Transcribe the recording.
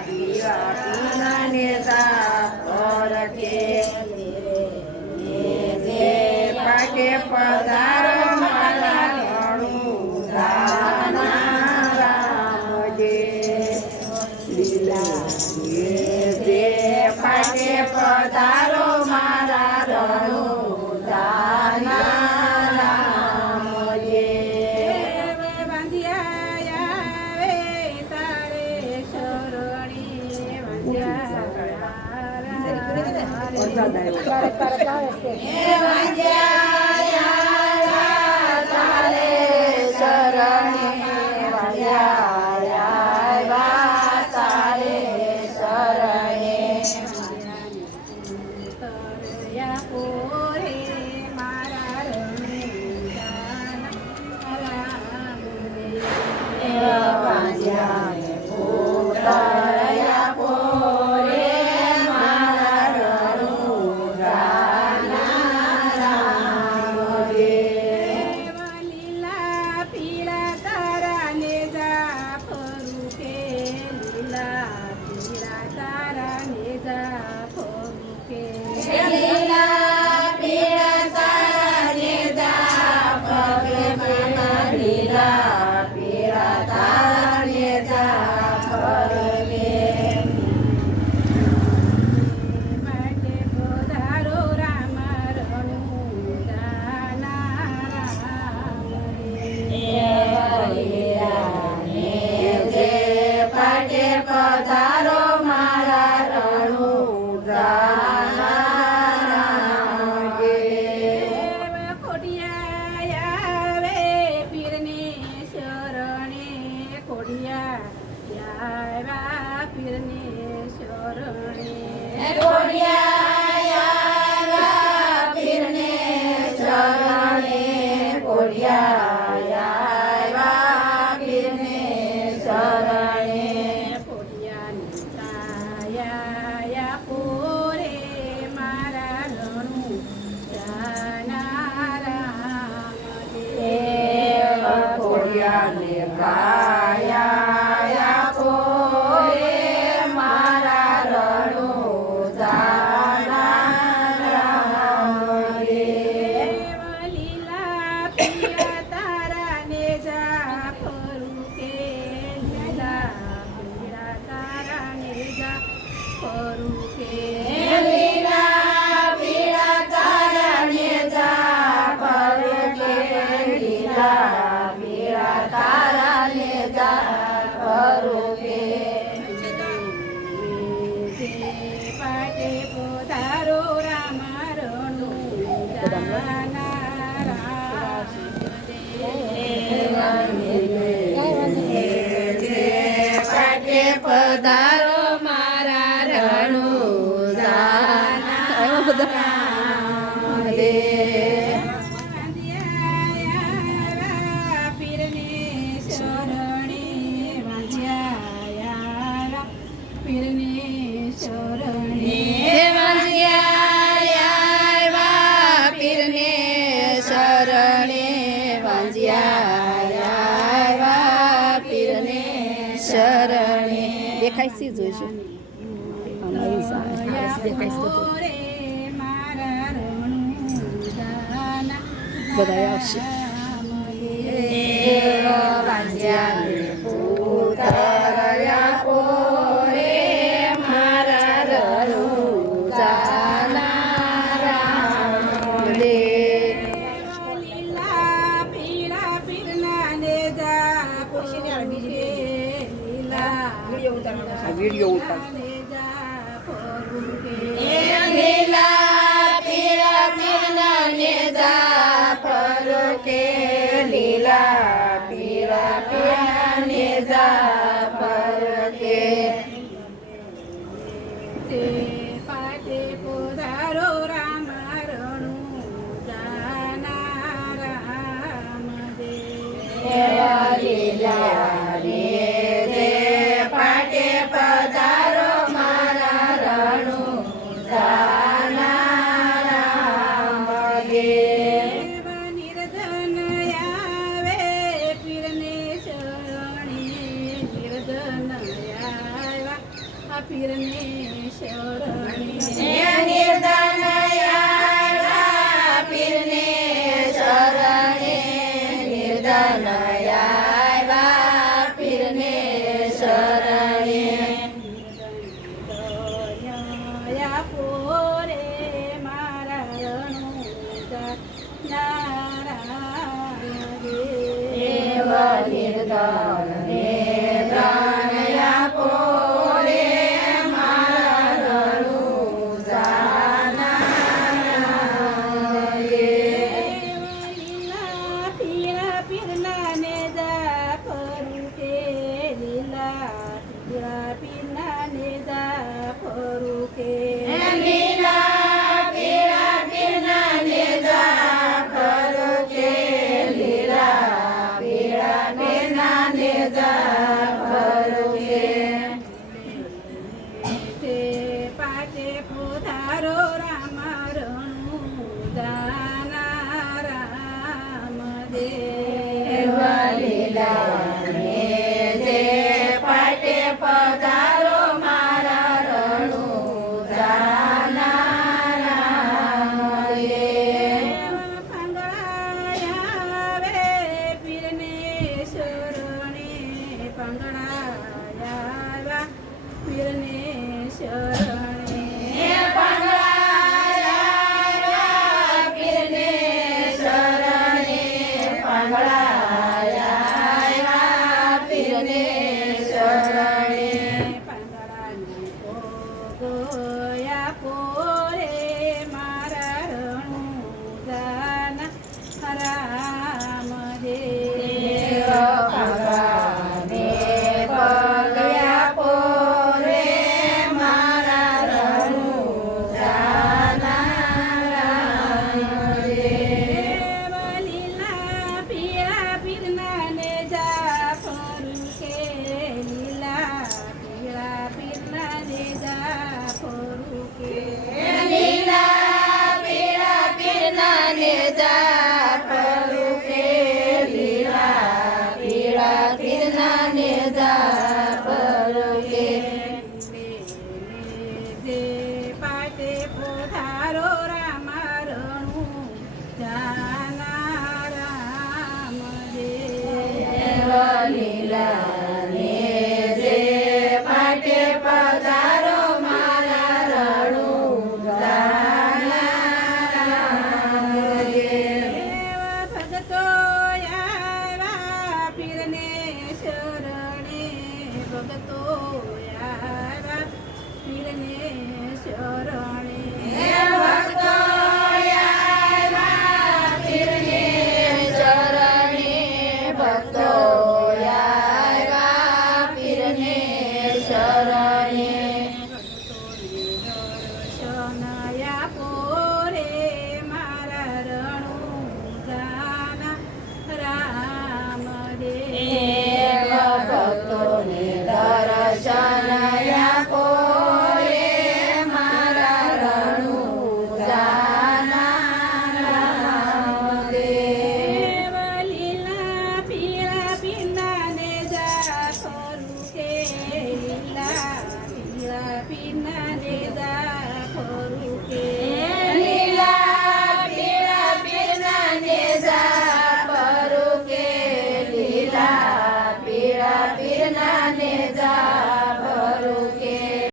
પીવા પીના નેજા પર કે જે પાકે પધારો મારા રણુજાના રામજે લીલા જે પાકે પધારો મારા રણુજાના પધારો મારા રણુજાના પીરને શરણે વાંજ્યા પીરને શરણે પીરને શરણે વાંજ્યા પીરને શરણે દેખાય છે જોઈશું બધા આવશે વિડીયો ઉતાર લીલા પીળા પીરના નેજા ફરો કે લીલા પીળા પીરના નેજા ફરો કે તે પાટે પોધારો રામ રણુજાના રામ દેવ લીલા રે પધારો મારા રણુજાના રામ દેવ નિર્ધન આવે પીરને શરણે નિર્ધન આવ્યા પીરને શરણે નિર્ધન આવ્યા પીરને શરણે દયા પોરે મારા રણુજા નારાયણ દેવ નિર્ધન ને ધન આપો રે મારા રણુજા નારાયણ લીલા પીળા પીરના ને જા ફરું કે લીલા પીળા પીરના ને જા ફરું કે લીલા પીળા પીરના ને જા ફરું કે લીલા પીળા પીરના ને જા ફરું કે તે પાટે પોધારો રામ રણુજા નારાયણ દેવ લીલા ને જે પાટે પધારો મારા રણુજા નારાયણ દેવ પંગળાયા પીરને શરણે પંગળાયા પીરને શરણે પાંગળાયા પીરને શરણે પાંગળાયા પીરને શરણે પાંગળાને ગોયા પોરે મારા રણુજાના રામ દેવ દેવ પાંગળાને પગયા પોરે મારા રણુજા નારાયણ દેવ લીલા પીળા પીરના ને જા ફરું કે લીલા પીળા પીરના ને જા ફરું કે લીલા પીળા પીરના ને જા ફરું કે લીલા પીળા પીરના ને જા ફરું કે જે પાટે પોધારો રામ રણુજાના રામ દેવ દેવ લીલા ને જે પાટે પધારો મારા રણુજા નારાયણ દેવ ભગતો આવ્યા પીરને શરણે ભગતો આવ્યા પીરને શરણે ભક્તો આવ્યા પીરને શરણે ભક્તો આવ્યા પીરને શરણે દર્શનયા પોરે મારા રણુજાના રામ દેવ દેવ ભક્તોને દર્શન આપો રે મારા રણુજા નારાયણ દેવ લીલા પીળા પીના ને જા ફરું કે લીલા પીળા પીના